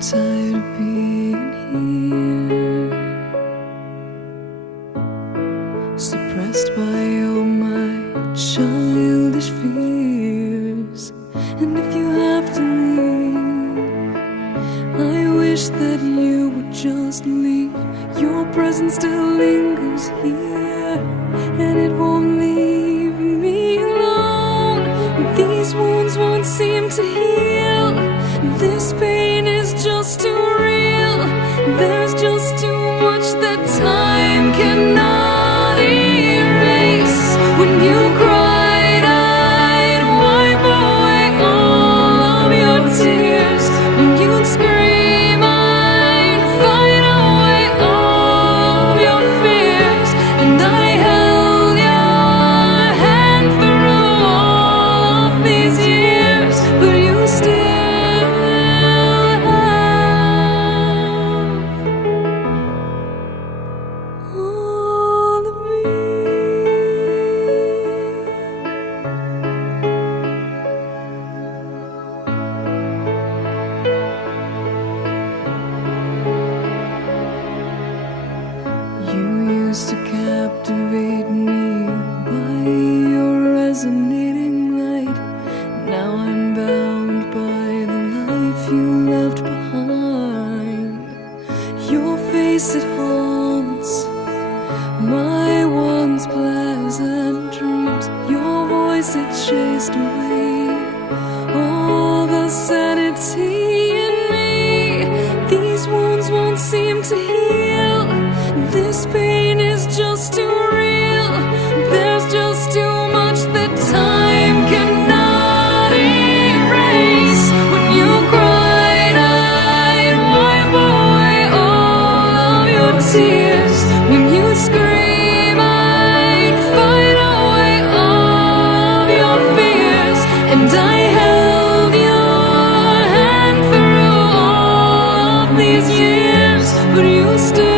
tired of being here, suppressed by all my childish fears. And if you have to leave, I wish that you would just leave. Your presence still lingers here, and it won't leave me alone. These wounds won't seem to heal. This pain is just too real. There's just too much that time cannot erase. When you cried, I'd wipe away all of your tears. When you'd scream, I'd fight away all of your fears. And I held your hand through all of these years, but you still all of me. You used to captivate me by your resonating light. Now I'm bound by the life you left behind. Your face, it haunts my once pleasant dreams. Your voice, it chased away all the sanity in me. These wounds won't seem to heal. This pain is just too real. There's just too much that time cannot erase. When you cried, I'd wipe away all of your tears. When you scream, I'd fight away all of your fears. And I held your hand through all of these years, but you still